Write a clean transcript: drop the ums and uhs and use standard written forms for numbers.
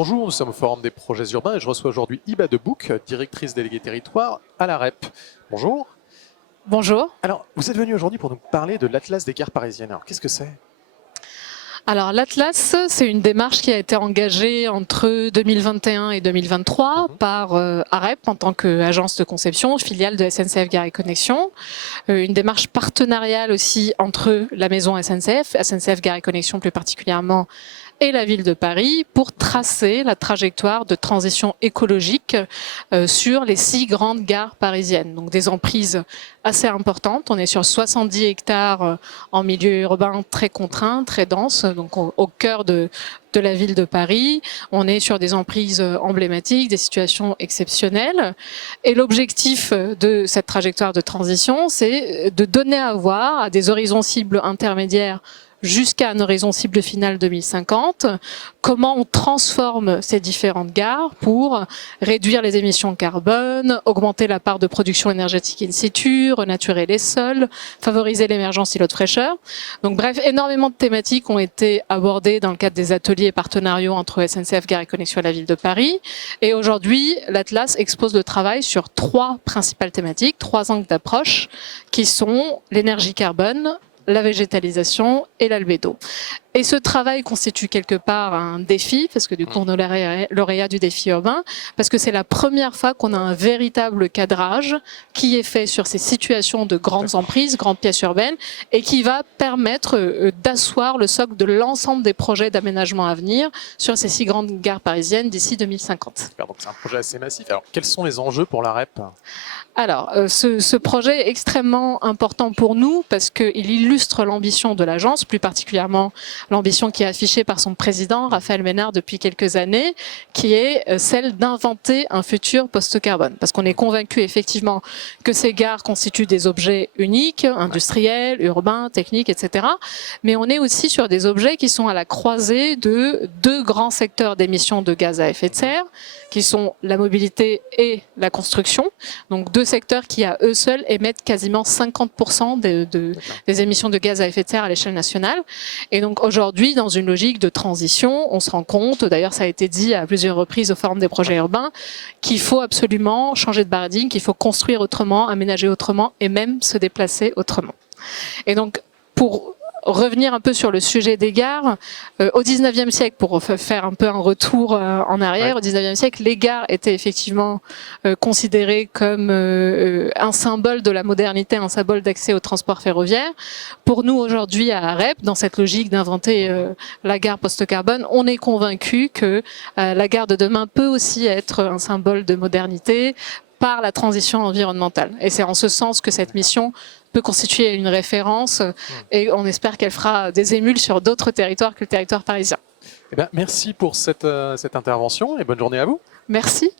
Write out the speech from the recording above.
Bonjour, nous sommes au Forum des projets urbains et je reçois aujourd'hui Iba Debouc, directrice déléguée territoire à la REP. Bonjour. Bonjour. Alors, vous êtes venu aujourd'hui pour nous parler de l'Atlas des gares parisiennes. Alors, qu'est-ce que c'est ? Alors l'Atlas, c'est une démarche qui a été engagée entre 2021 et 2023 par AREP en tant qu'agence de conception, filiale de SNCF Gare et Connexion. Une démarche partenariale aussi entre la maison SNCF, SNCF Gare et Connexion plus particulièrement, et la ville de Paris pour tracer la trajectoire de transition écologique sur les 6 grandes gares parisiennes. Donc des emprises assez importantes. On est sur 70 hectares en milieu urbain très contraint, très dense, donc au cœur de la ville de Paris. On est sur des emprises emblématiques, des situations exceptionnelles. Et l'objectif de cette trajectoire de transition, c'est de donner à voir à des horizons cibles intermédiaires jusqu'à un horizon cible final 2050, comment on transforme ces différentes gares pour réduire les émissions carbone, augmenter la part de production énergétique in situ, renaturer les sols, favoriser l'émergence d'îlots de fraîcheur. Donc bref, énormément de thématiques ont été abordées dans le cadre des ateliers partenariaux entre SNCF Gare et Connexion et la ville de Paris. Et aujourd'hui, l'Atlas expose le travail sur 3 principales thématiques, 3 angles d'approche qui sont l'énergie carbone, la végétalisation et l'albédo. Et ce travail constitue quelque part un défi, parce que du coup on est lauréat du défi urbain, parce que c'est la première fois qu'on a un véritable cadrage qui est fait sur ces situations de grandes emprises, grandes pièces urbaines, et qui va permettre d'asseoir le socle de l'ensemble des projets d'aménagement à venir sur ces 6 grandes gares parisiennes d'ici 2050. Donc c'est un projet assez massif. Alors, quels sont les enjeux pour la REP ? Alors, ce projet est extrêmement important pour nous parce qu'il illustre l'ambition de l'agence, plus particulièrement l'ambition qui est affichée par son président, Raphaël Ménard, depuis quelques années, qui est celle d'inventer un futur post-carbone. Parce qu'on est convaincu effectivement que ces gares constituent des objets uniques, industriels, urbains, techniques, etc. Mais on est aussi sur des objets qui sont à la croisée de 2 grands secteurs d'émissions de gaz à effet de serre, qui sont la mobilité et la construction. Donc 2 secteurs qui à eux seuls émettent quasiment 50% des émissions de gaz à effet de serre à l'échelle nationale. Et donc aujourd'hui, dans une logique de transition, on se rend compte, d'ailleurs ça a été dit à plusieurs reprises au Forum des projets urbains, qu'il faut absolument changer de paradigme, qu'il faut construire autrement, aménager autrement et même se déplacer autrement. Et donc pour revenir un peu sur le sujet des gares, au 19e siècle, pour faire un peu un retour en arrière, au 19e siècle, les gares étaient effectivement considérées comme un symbole de la modernité, un symbole d'accès au transport ferroviaire. Pour nous, aujourd'hui, à AREP, dans cette logique d'inventer la gare post-carbone, on est convaincu que la gare de demain peut aussi être un symbole de modernité par la transition environnementale. Et c'est en ce sens que cette mission peut constituer une référence et on espère qu'elle fera des émules sur d'autres territoires que le territoire parisien. Eh bien, merci pour cette intervention et bonne journée à vous. Merci.